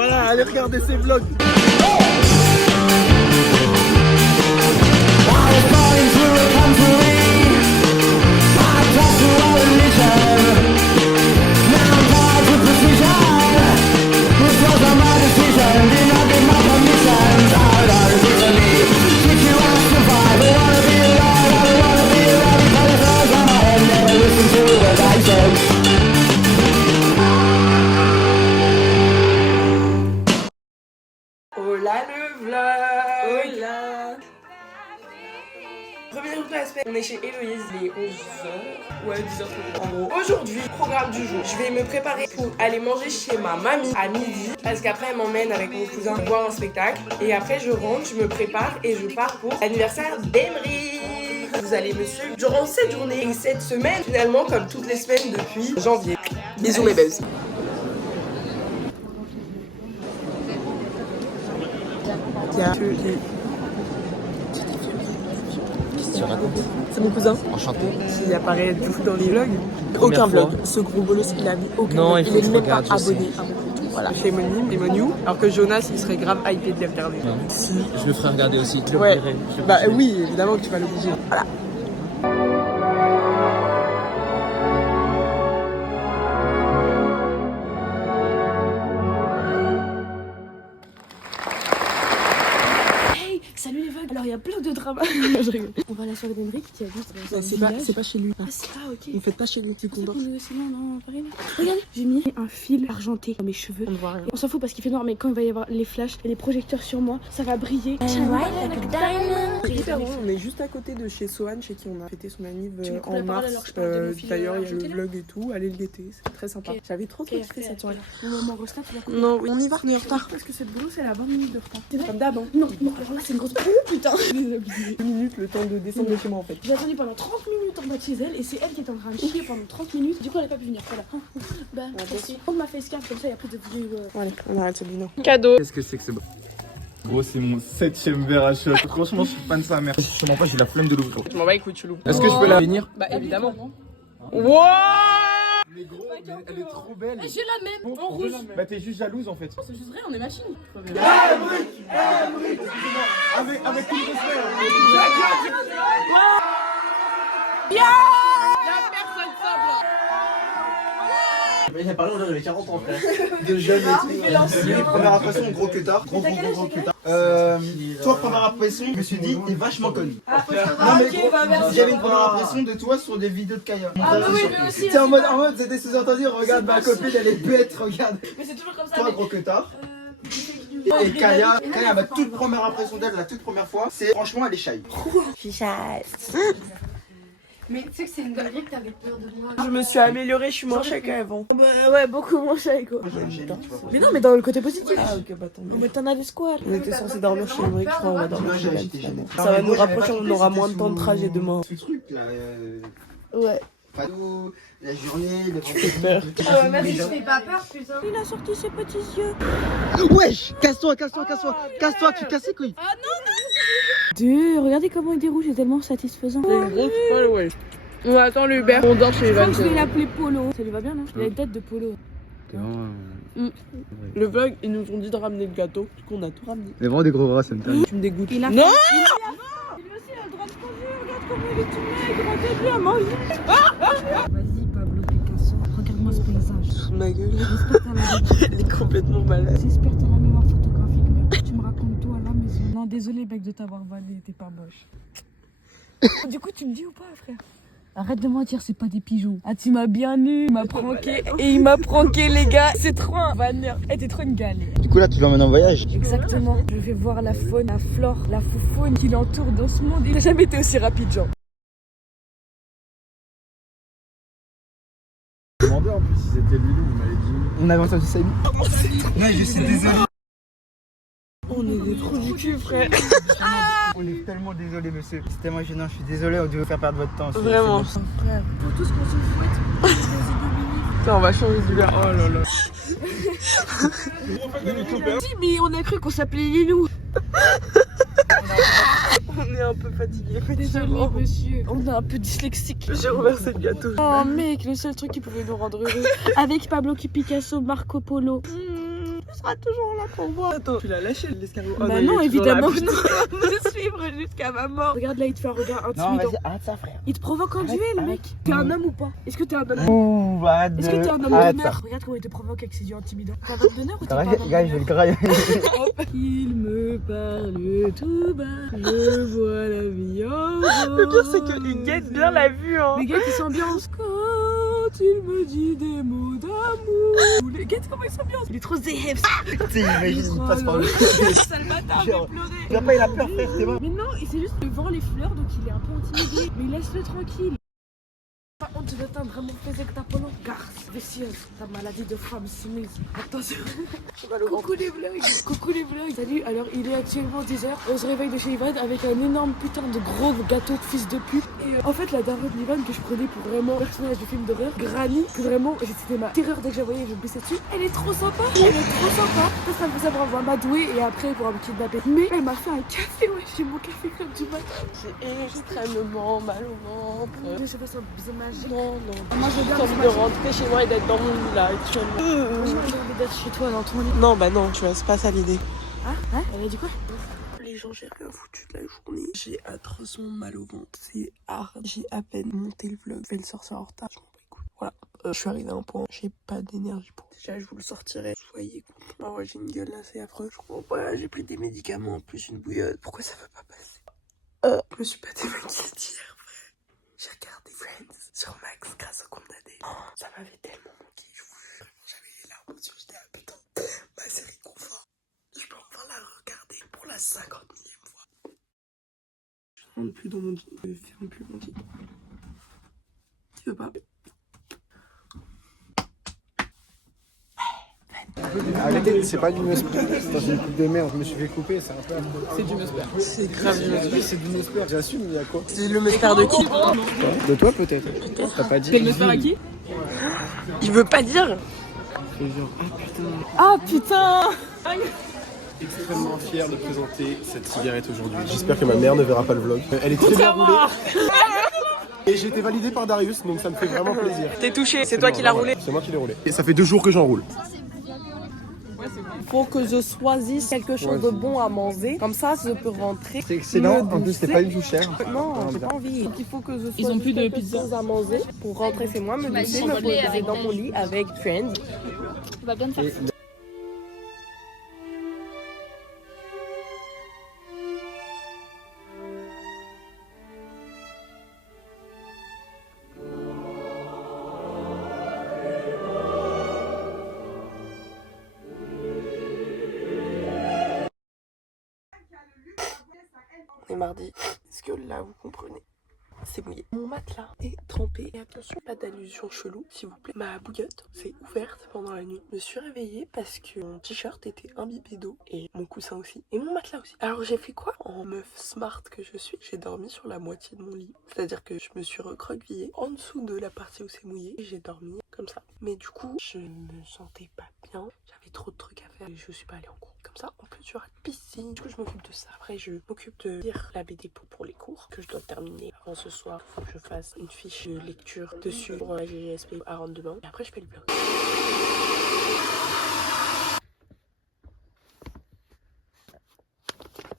Voilà, allez regarder ses vlogs. Hola le vlog. Hola. Premier jour de la semaine, on est chez Héloïse, il est 11h. Ouais, 10h30 en gros. Aujourd'hui, programme du jour. Je vais me préparer pour aller manger chez ma mamie à midi. Parce qu'après, elle m'emmène avec mon cousin voir un spectacle. Et après, je rentre, je me prépare et je pars pour l'anniversaire d'Emery. Vous allez me suivre durant cette journée et cette semaine, finalement, comme toutes les semaines depuis janvier. Bisous mes belles. C'est mon cousin. Enchanté. Qui apparaît du coup dans les vlogs. Première Aucun vlog. fois. Ce gros bolos, il a mis aucun Non, vlog. il faut que est je même regarde, pas je sais. abonné. Voilà, chez Monu. Alors que Jonas, il serait grave hypé de les regarder. Si, je le ferai regarder aussi. Je le Ouais. verrai, je le Bah verrai. oui, évidemment que tu vas l'obliger. Voilà. Salut les vlogs. Alors il y a plein de drama. Je rigole. On va à la soirée d'Henrik qui habite dans un village. C'est pas chez lui. Ah, ok. Ne faites pas chez lui, tu condors. Non, pareil. Regardez, j'ai mis un fil argenté dans mes cheveux. On ne voit rien. On s'en fout parce qu'il fait noir, mais quand il va y avoir les flashs et les projecteurs sur moi, ça va briller. C'est hyper drôle, on est juste à côté de chez Sohan, chez qui on a fêté son anniv Tu me coupes en la parole mars. alors que je parle de mon fil D'ailleurs, il y a le argenté, là. vlog et tout. Allez le guetter, c'est très sympa. Ok. J'avais trop kiffé cette soirée. Mon moment Rostat, tu vas couper. Non, on y va, on est en retard. Parce que cette boulot, c'est à 20 minutes de retard. C'est comme d'hab, hein. Non, alors là, c'est une grosse. Oh putain. 2 minutes le temps de descendre de chez moi en fait. J'ai attendu pendant 30 minutes en bas de chez elle et c'est elle qui est en train de chier pendant 30 minutes. Du coup, elle a pas pu venir. Voilà. Bah, merci. On m'a fait escape comme ça, il y a plus de bruit. Allez, on arrête ce bino. Cadeau. Qu'est-ce que c'est que ce beau? Gros, c'est mon 7ème verre à shot. Franchement, je suis fan de sa mère. Je mens pas, j'ai la flemme de l'ouvrir. Je m'en bats les couilles, chelou. Est-ce que je peux la venir? Bah, évidemment. Wow! Mais gros, elle est trop belle. J'ai la même en rouge. Bah, t'es juste jalouse en fait. C'est juste vrai, on est machine. Avec tout le respect. Mais par exemple, j'avais 40 ans, frère. De jeunes et tout. Première impression, gros que tard. Gros que tard. Toi, première impression, je me suis dit, t'es vachement connu. Non, mais gros, j'avais une première impression de toi sur des vidéos de Kaya. Ah, bah oui, mais aussi. T'es en mode, c'était sous-entendu, regarde ma copine, elle est bête, regarde. Mais c'est toujours comme ça. Toi, gros que tard. Et Kaya, ma toute première impression d'elle, la toute première fois, c'est franchement, elle est shy. Mais tu sais que c'est une dinguerie que t'avais peur de moi. Je me suis améliorée, je suis moins shy qu'avant. Bah ouais, beaucoup moins shy quoi. Mais non, mais dans le côté positif. Ah, ok, bah tant mieux. Mais t'en as des squats. On était censé dormir chez Emmerich, je crois, on va dormir Moi, chez j'ai elle. acheté jamais. Ça va nous rapprocher, on aura moins de temps de sous- trajet demain. Ce truc là, Ouais. Fado, la journée, le peur. Ah ouais, mais je fais pas peur, putain. Il a sorti ses petits yeux. Wesh, casse-toi, casse-toi, tu casses les couilles. Dieu, regardez comment il déroule, c'est tellement satisfaisant. C'est une grosse folle, ouais. On attend l'Uber, on dort chez Je crois Evan. que je vais l'appeler Polo. Ça lui va bien, non? Il a une tête de Polo. Le vlog, ils nous ont dit de ramener le gâteau, du coup on a tout ramené. Mais vraiment des gros bras, ça me Tu me dégoûtes. Il a Non! Lui aussi, il a le droit de conduire. Regarde comment il est tout maigre. Regarde-lui à manger. Vas-y, Pablo Picasso, regarde-moi ce paysage. Sous ma gueule. J'espère que t'as la Elle est complètement malade. J'espère que t'as la mémoire photographique, mec. Tu me racontes tout à la maison. Non, désolé, mec, de t'avoir valé, t'es pas moche. Du coup, tu me dis ou pas, frère? Arrête de mentir, c'est pas des pigeons. Ah, tu m'as bien eu, il m'a pranké. Et il m'a pranké, les gars. C'est trop un vanneur. Eh, t'es trop une galère. Du coup là, tu l'emmènes en voyage. Exactement. Je vais voir la faune, la flore, la foufoune qui l'entoure dans ce monde. Il a jamais été aussi rapide, genre. Demandé en plus si c'était Lilou, vous m'avez dit. On avait entendu ça. Ouais, je suis désolé. On est des trous du cul, frère. On est tellement désolé, monsieur. C'est tellement gênant, je suis désolé, on devait faire perdre votre temps. Vraiment. c'est bon. Faut tous qu'on se fouette. Tiens, on va changer d'Uber. Oh là là. Si, mais on a cru qu'on s'appelait Lilou. On est un peu fatigué, Désolé, effectivement. monsieur. On est un peu dyslexique. J'ai renversé le gâteau. Oh mec, le seul truc qui pouvait nous rendre heureux. Avec Pablo Picasso, Marco Polo. sera toujours là pour moi. Attends, tu l'as lâché l'escargot. Oh, Bah non, évidemment que non. Me suivre jusqu'à ma mort. Regarde là, il te fait un regard intimidant. arrête ça, frère. Il te provoque en duel, mec. T'es un homme ou pas? Est-ce que t'es un homme? Ouh, arrête Est-ce que t'es un homme d'honneur? Regarde comment il te provoque avec ses yeux intimidants. T'es un homme d'honneur ou t'es pas un homme Gars, je vais le grailler. Il me parle tout bas, je vois la vie en rose. Le pire, c'est qu'il guette bien la vue, hein. Mais Guette, il s'ambiance. Quand il me dit des mots d'amour. Les Guette, comment il s'ambiance? Il est trop zéheps. Imagine, il passe par le. Sale bâtard, je vais pleurer. Pas, il a peur, frère, c'est bon. Mais non, c'est juste devant les fleurs, donc il est un peu intimidé. Mais laisse-le tranquille. Pas honte de teindre vraiment fait que ta pendant. Garce, vicieuse, ta maladie de femme soumise. Attention. Coucou les vlogs. Coucou les vlogs. Salut, alors il est actuellement 10h. On se réveille de chez Ivan avec un énorme putain de gros gâteau de fils de pute. Et en fait, la daronne d'Ivan que je prenais pour vraiment personnage de film d'horreur, Granny, que vraiment, c'était ma terreur dès que je la voyais, je me baissais dessus. Elle est trop sympa. Elle est trop sympa. Ça me faisait avoir m'adouer et après pour un petit kidnapper. Mais elle m'a fait un café, ouais. J'ai mon café comme du matin. J'ai extrêmement mal au ventre. Je sais pas, c'est un bisou magique. Non, non. Moi, je J'ai envie de rentrer chez moi et d'être dans mon lit là actuellement. J'ai envie d'être chez toi dans ton lit. Non, bah non, tu vois, c'est pas ça l'idée. Hein? Elle a dit quoi? Les gens, j'ai rien foutu de la journée. J'ai atrocement mal au ventre. C'est hard. J'ai à peine monté le vlog. Je vais le sortir en retard. Je m'en bats les couilles. Voilà. Je suis arrivée à un point. J'ai pas d'énergie pour. Déjà, je vous le sortirai. Soyez contents. Ah ouais, j'ai une gueule là, c'est affreux. Je comprends pas. J'ai pris des médicaments en plus une bouillotte. Pourquoi ça veut pas passer? Je me suis pas démaquillée d'hier, frère. J'ai regardé Friends sur Max grâce au Condamné. Ça m'avait tellement manqué. Je vous jure. J'avais les larmes aux yeux. J'étais à putain. Ma série confort. Je peux enfin la regarder pour la 50e fois. Je ne rentre plus dans mon lit. Je ferme plus mon lit. Tu veux pas? Arrêtez, c'est pas du Musper. C'est dans une coupe de merde, je me suis fait couper, c'est un peu. C'est du Musper. C'est grave du Musper. C'est du Musper, j'assume, il y a quoi? C'est le Musper de qui? De toi peut-être? T'as pas dit. C'est le Musper à qui? Il veut pas dire. Et genre, Ah putain! extrêmement fier de présenter cette cigarette aujourd'hui. J'espère que ma mère ne verra pas le vlog. Elle est très bien roulée. Et j'ai été validé par Darius, donc ça me fait vraiment plaisir. T'es touché, c'est toi qui l'as roulé. C'est moi qui l'ai roulé. Et ça fait 2 jours que j'en roule. Faut que je choisisse quelque chose de bon à manger. Comme ça, je peux rentrer. C'est excellent, en plus c'était pas du tout cher. Non, j'ai pas envie. Il faut que je choisisse Ils ont plus de quelque pizza. chose à manger pour rentrer chez moi, me doucher, me poser dans mon lit avec Friends. On va bien te faire Et foutre. On est mardi. Est-ce que là, vous comprenez? C'est mouillé. Mon matelas est trempé. Et attention, pas d'allusion chelou, s'il vous plaît. Ma bouillotte s'est ouverte pendant la nuit. Je me suis réveillée parce que mon t-shirt était imbibé d'eau. Et mon coussin aussi. Et mon matelas aussi. Alors j'ai fait quoi? En meuf smart que je suis, j'ai dormi sur la moitié de mon lit. C'est-à-dire que je me suis recroquevillée en dessous de la partie où c'est mouillé. Et j'ai dormi comme ça. Mais du coup, je me sentais pas bien. J'avais trop de trucs à faire et je suis pas allée en cours. Comme ça, en plus, il y aura de piscine. Du coup, je m'occupe de ça. Après, je m'occupe de lire la BD pour les cours que je dois terminer avant ce soir. Il faut que je fasse une fiche de lecture dessus pour la GGSP à rendre demain. Et après, je paye le blog.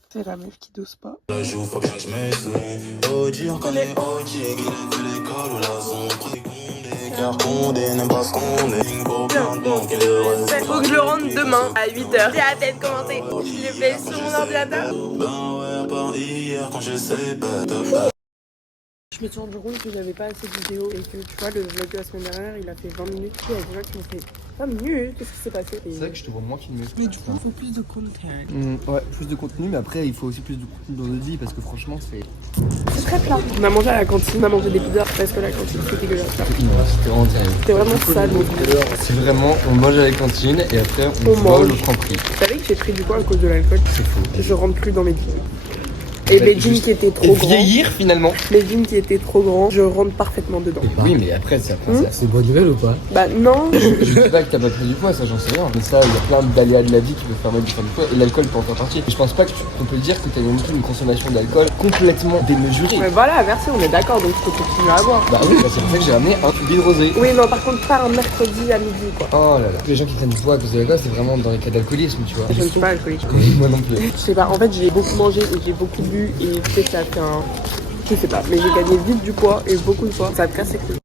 C'est la meuf qui dose pas. Faut que je le rentre demain à 8h. J'ai à peine commencé. Je l'ai fait sur mon ordinateur. Je me suis rendu compte que j'avais pas assez de vidéos et que tu vois, le vlog de la semaine dernière il a fait 20 minutes. Il y a des gens qui m'ont fait 20 minutes, qu'est-ce qui s'est passé? C'est vrai que je te vois moins filmer. Mais du coup, il faut plus de contenu. Ouais, plus de contenu, mais après il faut aussi plus de contenu dans notre vie parce que franchement c'est. C'est très plat. On a mangé à la cantine, on a mangé des pizzas parce que la cantine c'était dégueulasse. C'était vraiment terrible. C'était vraiment sale. C'est vraiment, on mange à la cantine et après on mange vole au Franprix. Vous savez que j'ai pris du poids à cause de l'alcool? C'est faux. Je rentre plus dans mes jeans. Et mes jeans qui étaient trop grands. Vieillir finalement. Mes jeans qui étaient trop grands, je rentre parfaitement dedans. Oui, mais après c'est bonne nouvelle ou pas? Bah non. Je sais pas que t'as pas pris du poids, ça j'en sais rien. Mais ça, il y a plein d'aléas de la vie qui peuvent permettre de faire du poids et l'alcool peut en faire partie. Et je pense pas qu'on peut dire que t'as non plus une consommation d'alcool complètement démesuré. Mais voilà, merci, on est d'accord, donc tu peux continuer à boire. Bah oui, bah c'est pour ça que j'ai ramené un cubi de rosé. Oui, non, par contre, pas un mercredi à midi, quoi. Oh là là. Les gens qui prennent du poids à cause de la gosse, c'est vraiment dans les cas d'alcoolisme, tu vois. Je ne suis pas alcoolique. Moi non plus. Je sais pas, en fait, j'ai beaucoup mangé et j'ai beaucoup bu et peut-être ça a fait un... Je sais pas, mais j'ai gagné vite du poids et beaucoup de poids. Ça me casse les couilles.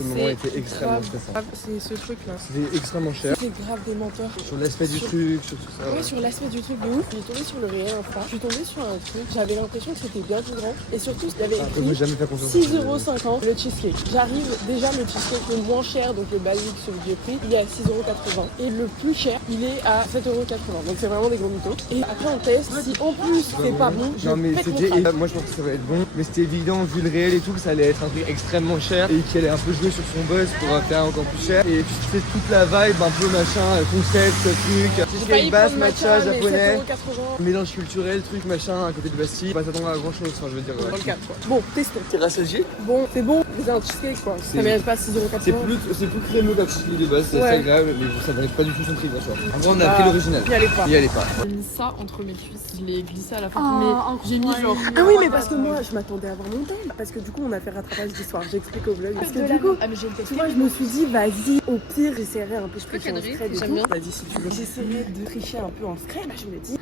Le moment était extrêmement stressant. C'est ce truc là. C'était extrêmement cher. C'est grave des menteurs. Sur l'aspect du truc, sur tout ça. Ouais, sur l'aspect du truc de ouf. Je suis tombée sur le réel infra. Je suis tombée sur un truc. J'avais l'impression que c'était bien plus grand. Et surtout, il y avait On peut écrit jamais faire confiance. 6,50€ le cheesecake. J'arrive déjà le cheesecake le moins cher, donc le basique, celui que j'ai pris, il est à 6,80€. Et le plus cher, il est à 7,80€. Donc c'est vraiment des gros mythos. Et après, on teste. Si en plus c'est pas bon, je Non mais pète mon c'était, crâne. moi je pensais que ça allait être bon, mais c'était évident vu le réel et tout que ça allait être un truc extrêmement cher et qu'il allait un peu jouer sur son buzz pour faire encore plus cher. Et tu fais toute la vibe un peu machin, concept, truc, cheesecake basse, matcha, japonais, 7,80€. mélange culturel, truc machin à côté de Bastille. Pas s'attendre à grand chose, enfin je veux dire. Dans le cadre, quoi. Bon, testons. T'es rassasié? Bon, c'est bon, mais c'est un cheesecake quoi. Ça mérite pas 6,80€. C'est plus crémeux qu'un cheesecake de base, c'est Ouais. assez agréable, mais ça n'arrive pas du tout son prix, bien sûr. En vrai on a Bah, pris l'original. Y allez pas. Y allez pas. J'ai mis ça entre mes cuisses, je l'ai glissé à la fin, mais j'ai mis genre. Ah oui, mais parce que moi, je m'attendais à avoir mon thème. Parce que du coup, on a fait rattrapage d'histoire. J'explique au vlog. Parce que du coup, Ah, mais j'ai le tu vois, je me suis dit, vas-y, au pire, j'essaierai un peu de tricher en cadrer, secret. j'aime bien. Vas-y, si tu veux. J'essaierai de tricher un peu en secret. Bah, je me dis,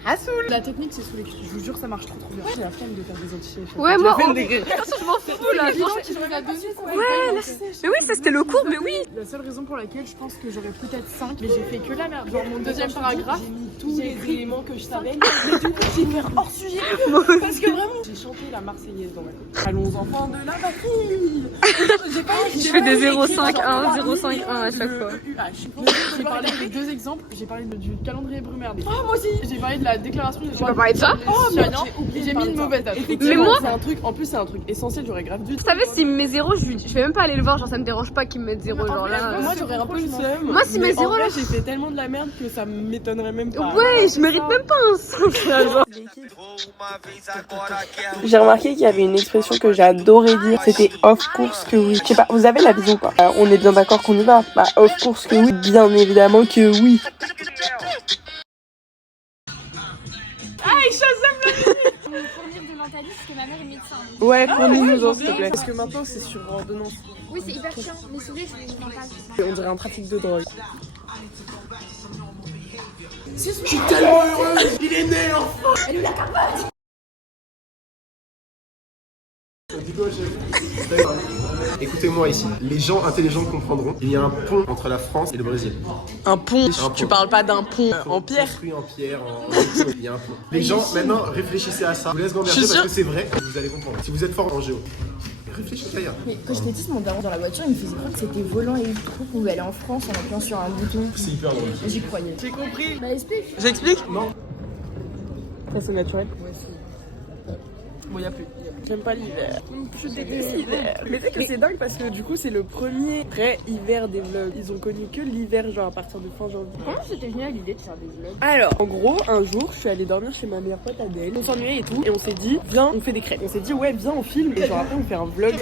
La technique c'est sous les cuisses, je vous jure ça marche trop bien. j'ai la flemme de faire des anti-chefs. Ouais, moi, Je vais je m'en fous là, les gens qui me regardent dessus. Mais oui, ça c'était le cours, mais oui. La seule raison pour laquelle je pense que j'aurais peut-être 5, mais j'ai fait que la merde. Genre mon deuxième paragraphe, J'ai mis tous les éléments que je savais. Mais du coup, j'ai fait hors sujet. Parce que vraiment, j'ai chanté la Marseillaise dans ma coupe. Allons enfants de la patrie. Je fais des 0,51, 0,51 à chaque fois. j'ai parlé de 2 exemples. J'ai parlé du calendrier Brumaire. Oh, moi aussi. J'ai parlé de la déclaration des droits. pas parler de ça Citoyens, et j'ai mis une mauvaise date. Mais moi- c'est un truc, en plus, c'est un truc essentiel, j'aurais grave dû. Vous savez, s'il me met 0, je vais même pas aller le voir, genre ça me dérange pas qu'il me mette 0, genre là. Moi, j'aurais un peu le seum. Moi, s'il met mais en 0 vrai, là. j'ai fait tellement de la merde que ça m'étonnerait même pas. Ouais, je mérite même pas un 5 genre. J'ai remarqué qu'il y avait une expression que j'ai adoré dire, c'était of course que oui. Je sais pas, vous avez la vision quoi. On est bien d'accord qu'on y va. Bah of course que oui, bien évidemment que oui. Fournir des mentalistes parce que ma mère est médecin. Ouais, fournis-nous-en s'il te plaît. Parce que maintenant c'est sur ordonnance. Oui, c'est hyper chiant, mais si vous voulez, je vous en parle. On dirait un trafic de drogue. Écoutez-moi ici, les gens intelligents comprendront. Il y a un pont entre la France et le Brésil. Un pont, Un tu pont. parles pas d'un pont en pierre. Construit en pierre, il y a un pont. Les gens, maintenant, réfléchissez à ça. Je vous laisse gamberger Je suis parce que sûre. c'est vrai, vous allez comprendre. Si vous êtes fort en géo, réfléchissez ailleurs. Mais quand j'étais petite, mon daron dans la voiture, il me faisait croire que c'était volant et il trouve qu'on pouvait aller en France en appuyant sur un bouton. C'est hyper drôle. J'y croyais. J'ai compris. Bah explique. J'explique. Non. Ça c'est naturel. Ouais, c'est. Bon, y'a plus. J'aime pas l'hiver. Je déteste l'hiver. Mais tu sais que c'est dingue parce que du coup, c'est le premier vrai hiver des vlogs. Ils ont connu que l'hiver, genre à partir de fin janvier. Comment c'était venu à l'idée de faire des vlogs? Alors, en gros, un jour, je suis allée dormir chez ma meilleure pote Adèle. On s'ennuyait et tout. Et on s'est dit, viens, on fait des crêpes. On s'est dit, ouais, viens, on filme. Et genre après, on fait un vlog.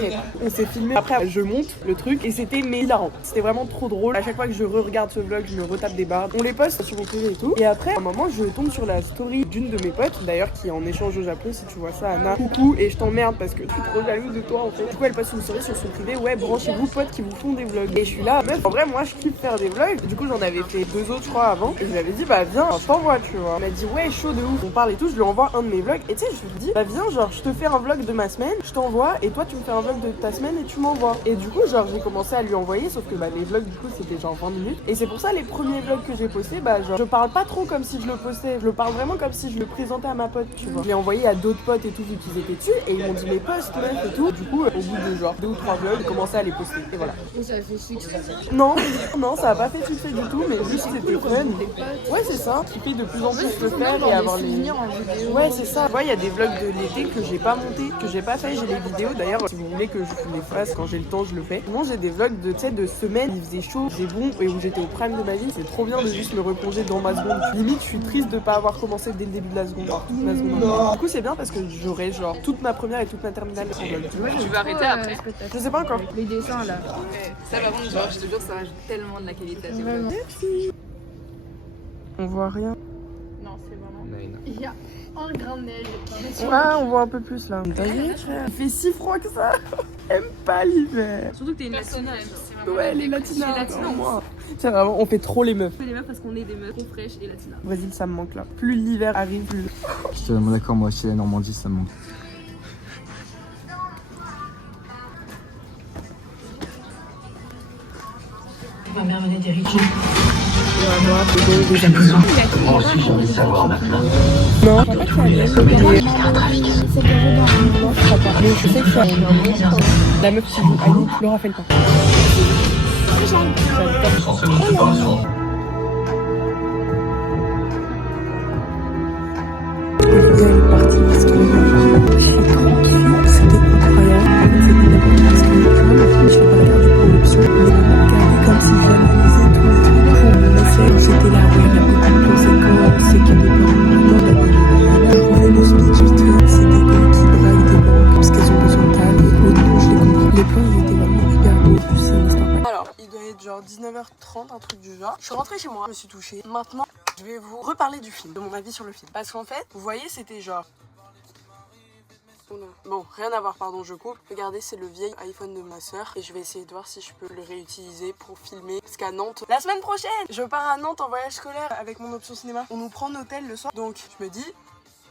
On s'est filmé. Après, je monte le truc. Et c'était mais hilarant. C'était vraiment trop drôle. À chaque fois que je re-regarde ce vlog, je me retape des barres. On les poste sur mon projet et tout. Et après, à un moment, je tombe sur la story d'une de mes potes, d'ailleurs, qui est en échange au Japon. Si tu vois ça, Anna. Coucou. Et je t'emmerde parce que je suis trop jalouse de toi en fait. Du coup, elle passe une story sur son privé. Ouais, branchez-vous, potes qui vous font des vlogs. Et je suis là, meuf, en vrai, moi, je kiffe faire des vlogs. Du coup, j'en avais fait 2 autres, je crois, avant. Et je lui avais dit, bah, viens, je t'envoie, tu vois. Elle m'a dit, ouais, chaud de ouf. On parle et tout, je lui envoie un de mes vlogs. Et tu sais, je lui dis, bah, viens, genre, je te fais un vlog de ma semaine, je t'envoie. Et toi, tu me fais un vlog de ta semaine et tu m'envoies. Et du coup, genre, j'ai commencé à lui envoyer. Sauf que, bah, les vlogs, du coup, c'était genre 20 minutes. Et c'est pour ça, les premiers vlogs que j'ai postés, bah, genre, je parle pas trop comme si je le postais. Je le parle vraiment comme si je le présentais à ma pote, tu vois. Je l'ai envoyé à d'autres potes et tout, vu qu'ils étaient dessus. Et ils m'ont dit, mais poste, meuf, et tout. Du coup, au bout de genre 2 ou 3 vlogs, j'ai commencé à les poster. Et voilà. Et ça fait succès. Non, non, ça a pas fait succès du tout, mais juste c'était fun. Ouais, c'est ça. Kiffer de plus en plus le faire et avoir les. Ouais, c'est ça. Ouais, il y a des vlogs de l'été que j'ai pas monté, que j'ai pas fait. J'ai les vidéos d'ailleurs. Si vous voulez que je les fasse quand j'ai le temps, je le fais. Sinon, j'ai des vlogs de, tu sais, de semaines. Il faisait chaud, il faisait bon et où j'étais au prime de ma vie. C'est trop bien de juste me replonger dans ma seconde. Limite, je suis triste de pas avoir commencé dès le début de la seconde. Du coup, c'est bien parce que j'aurai genre toute ma première et toute ma terminale en vlog. Tu vas arrêter après. Je sais pas encore. Les dessins là. Ça, par contre, genre, je te jure, ça rajoute tellement de la qualité à tes vlogs. On voit rien. Non, c'est vraiment. Nine. Il y a un grain de neige. Ouais, on voit un peu plus là. T'as vu, frère? Il fait si froid que ça. J'aime pas l'hiver. Surtout que t'es une latina. Ouais, les latinas. Les latinas, moi. Tiens, vraiment, on fait trop les meufs. On fait les meufs parce qu'on est des meufs trop fraîches et latinas. Brésil, ça me manque là. Plus l'hiver arrive, plus. Je suis totalement d'accord, moi aussi la Normandie ça me manque. Ma mère menait des rituels. Moi aussi j'ai envie de savoir maintenant. Non, je crois pas que ça vient. Je sais que ça la meuf qui joue Annie, Laura fait le pas. Sans cette séparation. Olivia est partie parce que je suis trop dessus. C'était incroyable. C'était d'abord parce que moi, le film, je l'ai pas regardé pour l'option. Je l'ai vraiment regardé comme si j'analysais tous les trucs pour mon essai. J'étais là, ouais, il y a beaucoup de conséquences, c'est qu'il y a des parents maintenant, je trouvais le speech, c'est des gars qui braquent des banques parce qu'elles ont besoin de table. Et honnêtement, je l'ai compris. Les plans, ils étaient vraiment hyper beaux. En plus, c'est une histoire. Alors, il doit être genre 19h30, un truc du genre. Je suis rentrée chez moi, je me suis touchée. Maintenant, je vais vous reparler du film, de mon avis sur le film. Parce qu'en fait, vous voyez, c'était genre... Bon, rien à voir, pardon, je coupe. Regardez, c'est le vieil iPhone de ma soeur et je vais essayer de voir si je peux le réutiliser pour filmer. Parce qu'à Nantes, la semaine prochaine, je pars à Nantes en voyage scolaire avec mon option cinéma. On nous prend un hôtel le soir, donc je me dis...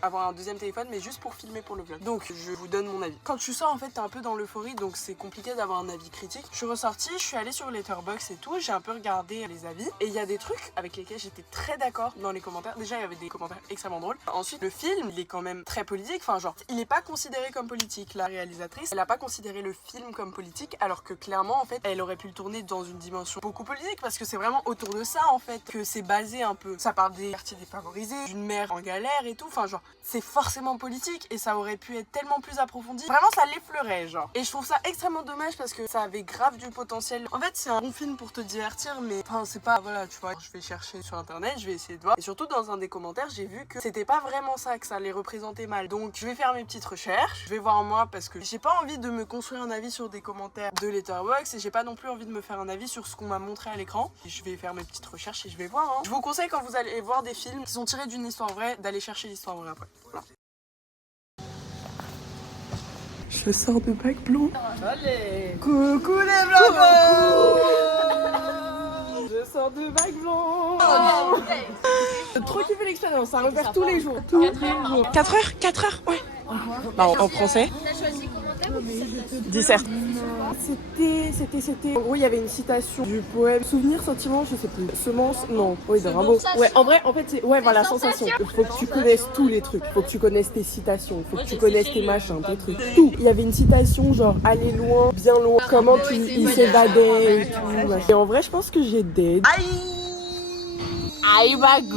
avoir un deuxième téléphone mais juste pour filmer pour le vlog. Donc je vous donne mon avis. Quand tu sors en fait t'es un peu dans l'euphorie donc c'est compliqué d'avoir un avis critique. Je suis ressortie, je suis allée sur Letterboxd et tout, j'ai un peu regardé les avis et il y a des trucs avec lesquels j'étais très d'accord dans les commentaires. Déjà il y avait des commentaires extrêmement drôles. Ensuite le film il est quand même très politique, enfin genre il est pas considéré comme politique. La réalisatrice elle a pas considéré le film comme politique alors que clairement en fait elle aurait pu le tourner dans une dimension beaucoup politique parce que c'est vraiment autour de ça en fait que c'est basé un peu. Ça parle des quartiers défavorisés, d'une mère en galère et tout, enfin genre c'est forcément politique et ça aurait pu être tellement plus approfondi. Vraiment ça l'effleurait genre. Et je trouve ça extrêmement dommage parce que ça avait grave du potentiel. En fait c'est un bon film pour te divertir mais enfin c'est pas voilà tu vois. Je vais chercher sur internet, je vais essayer de voir. Et surtout dans un des commentaires j'ai vu que c'était pas vraiment ça, que ça les représentait mal. Donc je vais faire mes petites recherches, je vais voir moi parce que j'ai pas envie de me construire un avis sur des commentaires de Letterboxd et j'ai pas non plus envie de me faire un avis sur ce qu'on m'a montré à l'écran. Et je vais faire mes petites recherches et je vais voir hein. Je vous conseille quand vous allez voir des films qui sont tirés d'une histoire vraie d'aller chercher l'histoire vraie après. Voilà. Je sors de bac blanc. Allez. Coucou les blancs. Je sors de bac blanc. J'ai trop kiffé l'expérience, ça repère tous les jours. 4 heures 4 heures ouais. Bah, en français. Dissert. C'était. En gros, il y avait une citation du poème Souvenir, sentiment, je sais plus. Semence, non. Oui, de Rimbaud. Ouais, en vrai, c'est. Ouais, voilà, sensation. Il faut que tu connaisses tous les trucs. Il faut que tu connaisses tes citations. Il faut que tu connaisses tes machins, tes trucs. Tout. Il y avait une citation genre aller loin, bien loin. Comment il s'évadait et tout. Machin. Et en vrai, je pense que j'ai dead. Aïe bah go.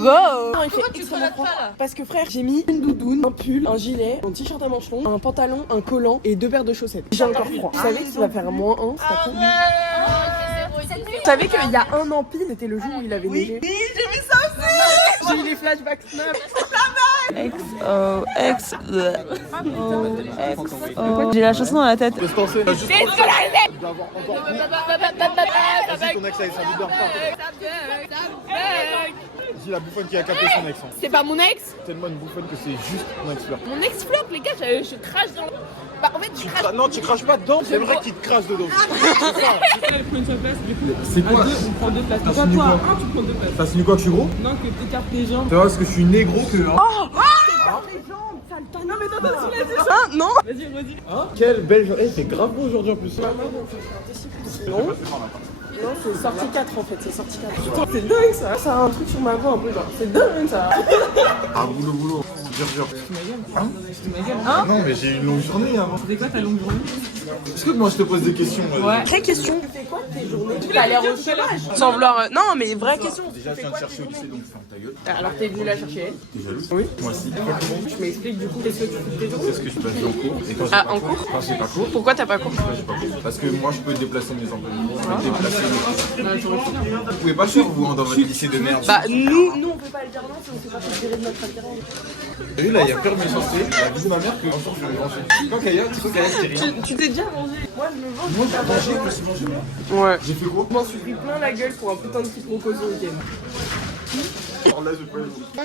Non, il fait extrêmement froid. Parce que frère, j'ai mis une doudoune, un pull, un gilet, un t-shirt à manches longues, un pantalon, un collant et 2 paires de chaussettes. J'ai encore froid. Vous savez que ça va faire -1, c'est pas cool. Vous savez qu'il y a un an pile, c'était le jour où il avait neigé. Oui, j'ai vu ça aussi. J'ai eu les flashbacks snap. XO. J'ai la chanson dans la tête. Je pensais. Tu dois avoir encore. Vas-y, ton ex avec sa leader. Dis la bouffonne qui a capté son ex. C'est pas mon ex. Tellement une bouffonne que c'est juste ton ex fleur. Mon ex fleur, les gars, je crache dans. Bah en fait, tu craches. Non, tu craches pas dedans. C'est vrai qu'il te crache dedans. Elle prend une seule place, du coup. C'est quoi? On prend 2 places. T'as Toi, signé quoi? tu prends 2 places. T'as signé quoi que je suis gros? Non, que t'écartes les jambes. C'est vrai parce que je suis négro que. Non mais t'as pas soulève ça. Non. Vas-y, redis. Hein? Quelle belle journée. C'est grave beau aujourd'hui en plus. Non. Non, c'est sortie 4 en fait, c'est sortie 4. Putain, c'est dingue ça. Ça a un truc sur ma voix un peu genre. C'est dingue ça. Ah, boulot. Dur. Hein? Hein? Non, mais j'ai eu une longue journée avant. C'était quoi ta longue journée? Est-ce que moi je te pose des questions? Ouais. Vraie question. Tu fais quoi de tes journées? Tu vas l'air au chômage. Sans vouloir. Non, mais vraie question. Déjà, je viens de chercher au lycée donc ferme ta gueule. Alors t'es venu la chercher elle? T'es jalouse? Oui. Moi aussi. Tu m'expliques du coup qu'est-ce que tu fais de tes journées? Qu'est-ce que je passe en cours? Et quand j'ai Ah, pas en cours? Quand j'ai pas cours. Pourquoi t'as pas cours? J'ai pas cours. Parce que moi je peux déplacer mes emplois. Vous pouvez pas le faire vous hein, dans votre lycée de merde. Bah nous on peut pas le dire non si on sait pas se gérer de notre alternance. T'as vu là, il y a peur de méchanceté. La vie de ma mère que un jour je vais me venger. Quand Kaya, tu sais Kaya, c'est rien. Tu t'es déjà mangé. Moi je me venge. Moi j'ai mangé, je me suis mangé moi. Ouais. J'ai fait quoi? Je m'en suis pris plein la gueule pour un putain de quiproquo au week-end. Alors là, je peux pas.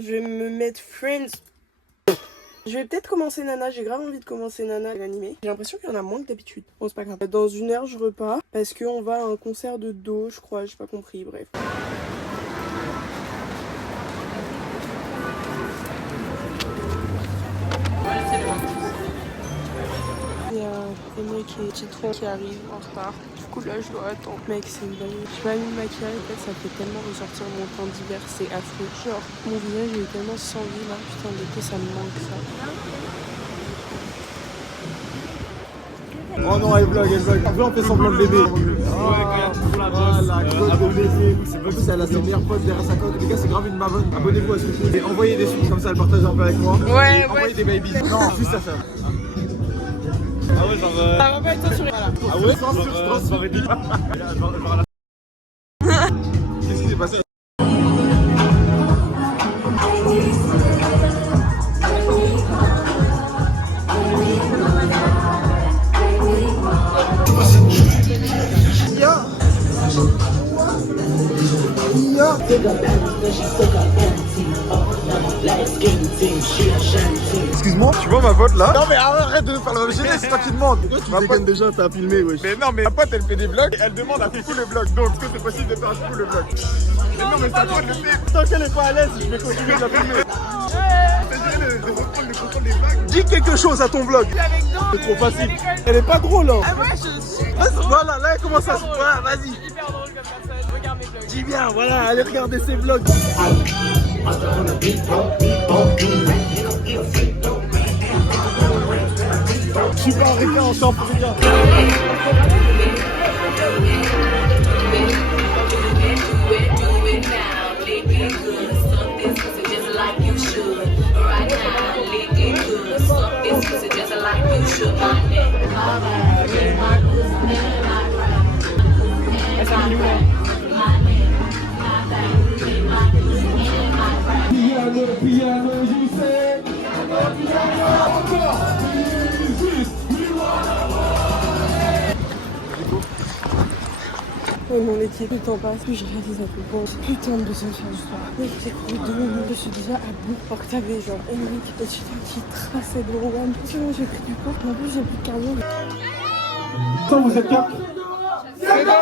Je vais me mettre Friends. Je vais peut-être commencer Nana, j'ai grave envie de commencer Nana l'animé. J'ai l'impression qu'il y en a moins que d'habitude. Bon, c'est pas grave. Dans 1 heure, je repars parce qu'on va à un concert de Do, je crois, j'ai pas compris, bref. Il y a Emmerich et Citron qui arrivent en retard. Du coup là je dois attendre. Mec c'est une dingue. J'ai pas mis le maquillage, en fait ça fait tellement ressortir mon teint d'hiver, c'est affreux. Genre mon visage il est tellement sans vie là. Putain l'été ça me manque ça. Oh non, elle vlog. On fait semblant de bébé. Voilà, de bébé. En plus, elle a ses meilleurs potes derrière sa côte. Les gars, c'est grave une mavonne. Abonnez-vous à ce truc. Et envoyez des sous, comme ça, elle partage un peu avec moi. Ouais. Envoyez des babies. Non, juste ça. Ah ouais, genre. Ça va pas être censuré. Voilà. Ah ouais, censuré. Qu'est-ce qui s'est passé? Excuse-moi, tu vois ma pote là? Non mais arrête de faire le gêner, c'est toi qui demande. Tu déconnes déjà, t'as filmé, wesh. Mais non, mais ma pote elle fait des vlogs et elle demande à coucou le vlog. Donc est-ce que c'est possible de faire un coucou le vlog? Mais non, mais c'est à toi de le faire. Tant qu'elle est pas à l'aise, je vais continuer de la filmer. C'est-à-dire de reprendre le contrôle des vlogs. Dis quelque chose à ton vlog. C'est trop facile. Elle est pas drôle hein. Ah moi je... Voilà, là elle commence à se... Voilà, vas-y. Hyper drôle comme personne, regarde mes vlogs. Dis bien, voilà, allez regarder ses vlogs. Je suis pas ricain, on s'en fout ricain. Piano, you say. Oh mon métier, plus le temps passe, plus je réalise à quel point putain de besoin de faire du sport. Mec, j'ai couru 2 minutes, je suis déjà à bout. Alors que t'avais genre Emmerich et Citron qui traçaient de Rouen. C'est bon, j'ai pris du poids, mais en plus j'ai plus de cardio. Attends, vous êtes quatre? C'est bon.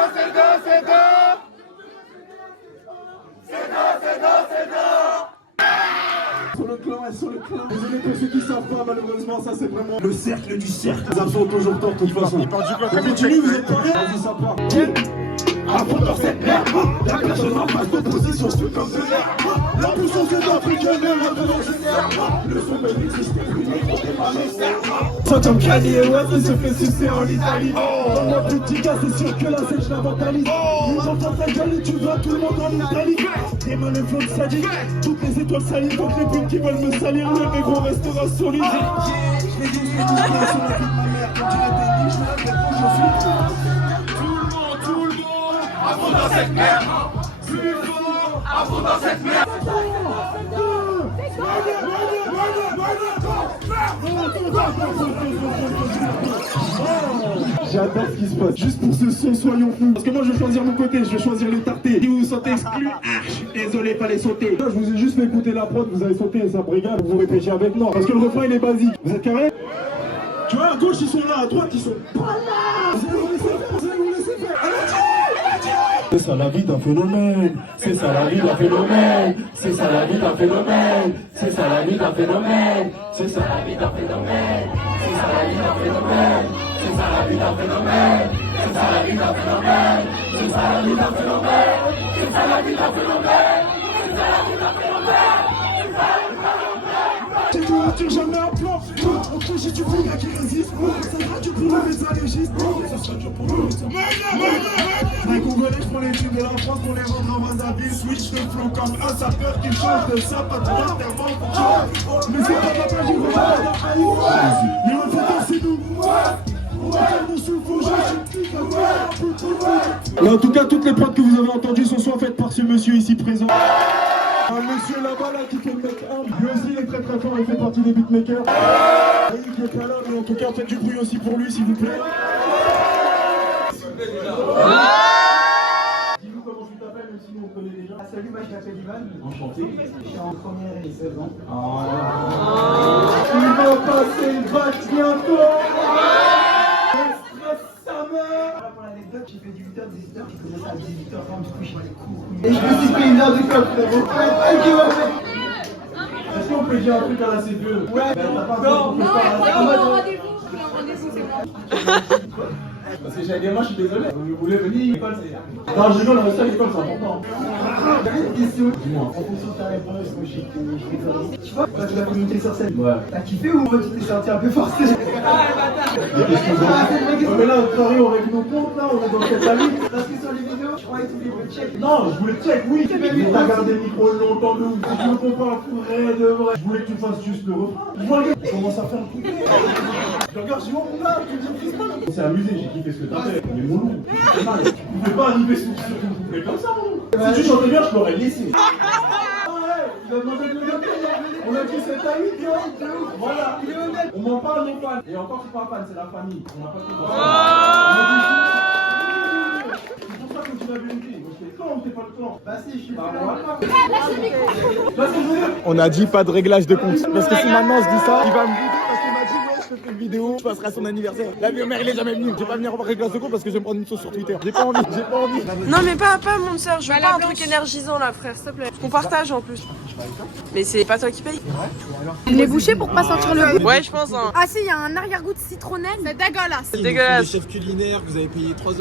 Sur le clan. Désolé pour ceux qui savent pas, malheureusement, ça c'est vraiment le cercle du cercle. Les absents ont toujours tort, de toute façon. Il parle du clan. Continue, vous êtes prêts? Vas-y, ça part. À fond dans cette merde, la personne en face d'opposition, je suis comme de l'air. La puissance est africaine, la révolutionnaire. Le son de l'existe, le micro des malaises. Soit comme Kanye West, il se fait sucer en Italie. Dans la petit gars, c'est sûr que la sèche la mentalise. Ils ont fait ta gueule et tu vois tout le monde en Italie. Des mains, le flow de sadique, toutes les étoiles salives. Donc les putes qui veulent me salir, le négro restera solide. Je l'ai dit, sur la vie de ma mère. Quand tu l'as dit, je l'ai dit, je suis tout le monde. À fond dans cette merde, plus fort, à fond dans cette merde. J'adore ce qui se passe. Juste pour ce son, soyons fous. Parce que moi je vais choisir mon côté, je vais choisir les tartés. Si vous vous sentez exclu, je suis désolé, fallait sauter. Là, je vous ai juste fait écouter la prod, vous avez sauté, ça brigade, vous répétez avec moi. Parce que le refrain il est basique. Vous êtes carré? Tu vois, à gauche ils sont là, à droite ils sont pas là. Vous allez vous laisser faire. C'est ça la vie d'un phénomène, c'est ça la vie d'un phénomène, c'est ça la vie d'un phénomène, c'est ça la vie d'un phénomène, c'est ça la vie d'un phénomène, c'est ça la vie d'un phénomène, c'est ça la vie d'un phénomène, c'est ça la vie d'un phénomène, c'est ça la vie d'un phénomène, c'est ça la vie d'un phénomène, c'est ça la vie d'un phénomène. J'ai tout retenu, jamais un plan. Ok, j'ai du bruit qui résiste. Ça sera dur pour le médecin légiste. Ça sera dur pour le médecin. Les Congolais, je prends les films de la France pour les rendre en Brazzaville. Switch de flow comme un sapeur qui change de sapeur. Mais c'est pas ma page, il va pas. Mais on fait danser nous. Et en tout cas, toutes les prods que vous avez entendues sont soit faites par ce monsieur ici présent. Un monsieur là-bas là qui fait le mec humble. Lui aussi il est très très fort, il fait partie des beatmakers. Il est pas là, mais en tout cas faites du bruit aussi pour lui s'il vous plaît. Dis-nous comment tu t'appelles, même si nous on connaît déjà. Salut, moi je m'appelle Ivan. Enchanté. Je suis en première et 16 ans. Il va passer une vache bientôt. Sa mère. Voilà, pour l'anecdote, j'ai fait du 8h, 18h, j'ai commencé à 18h30, du coup j'ai des cours. Et je me suis fait une heure de colle, frérot. Est-ce qu'on peut dire un truc à la C2? Ouais, t'as pas Non, besoin rendez-vous, c'est bon. Parce que j'avais des matchs, je suis désolé. Vous voulez venir, l'école, c'est. Non, je rigole, on ça, l'école, c'est important. J'avais une question. Dis-moi. En fonction de ta réponse, moi je rigole. Tu vois, quand tu vas communiquer sur scène, Ouais. t'as kiffé ou tu t'es senti un peu forcé? Mais là, on travaille, on règle nos comptes, là, on est dans cette année. Parce que sur les vidéos, je croyais que tu voulais check. Non, je voulais check, oui. Mais t'as gardé le micro longtemps, nous. Si tu me compares un coup de vrai. Je voulais que tu fasses juste le refrain. Je vois le gars, il commence à faire un coup de je regarde, je dis, oh là, tu dis, qu'est-ce que c'est? On s'est amusé, j'ai kiffé ce que t'as fait. Mais mon loup, c'est mal. Tu pouvais pas arriver sur une couplet comme ça, mon loup. Si tu chantais bien, je l'aurais laissé. Ah ouais, il a demandé de me dire, on a dit 7 à 8, tu vois. Voilà, il est honnête. On m'en parle, nos fans. Et encore, c'est pas fan, c'est la famille. On n'a pas tout c'est pour ça que tu l'avais dit. Moi, je fais quand t'es pas le clan. Bah si, je suis Bah pas voilà. On a dit pas de réglage de compte. Parce que si maintenant je dis ça, il va me buter parce qu'il m'a dit ouais, je te fais une vidéo, je passerai à son anniversaire. La mère, il est jamais venu. Je vais pas venir en réglage de compte parce que je vais me prendre une sauce sur Twitter. J'ai pas envie, j'ai pas envie. Non mais pas mon soeur, je veux pas un truc énergisant là frère, s'il te plaît. Qu'on partage en plus. Mais c'est pas toi qui paye. Il est bouché pour pas sentir le goût. Ouais je pense hein. Ah si, il y a un arrière-goût de citronnelle. C'est dégueulasse. C'est dégueulasse. Les chefs culinaires, vous avez payé 3 €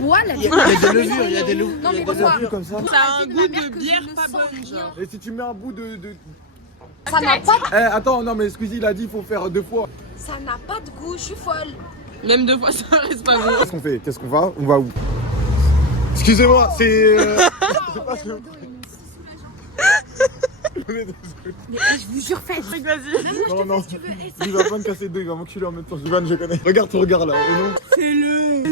Voilà. Il y a des levures, il y a des levures. Non mais des levures comme ça. Ça a un goût de bière pas bonne genre. Et si tu mets un bout de... ça n'a pas, Eh attends, non mais Squeezie il a dit il faut faire 2 fois. ça n'a pas de goût. Je suis folle. Même 2 fois ça reste pas bon. Qu'est-ce qu'on fait? Qu'est-ce qu'on va? On va où? Excusez-moi, c'est... c'est pas ce que... Mais je vous jure, faites. Vas-y. Non, non, il va pas me casser deux, il va m'enculer en même temps. Ivan, je connais. Regarde ton regard là. C'est le.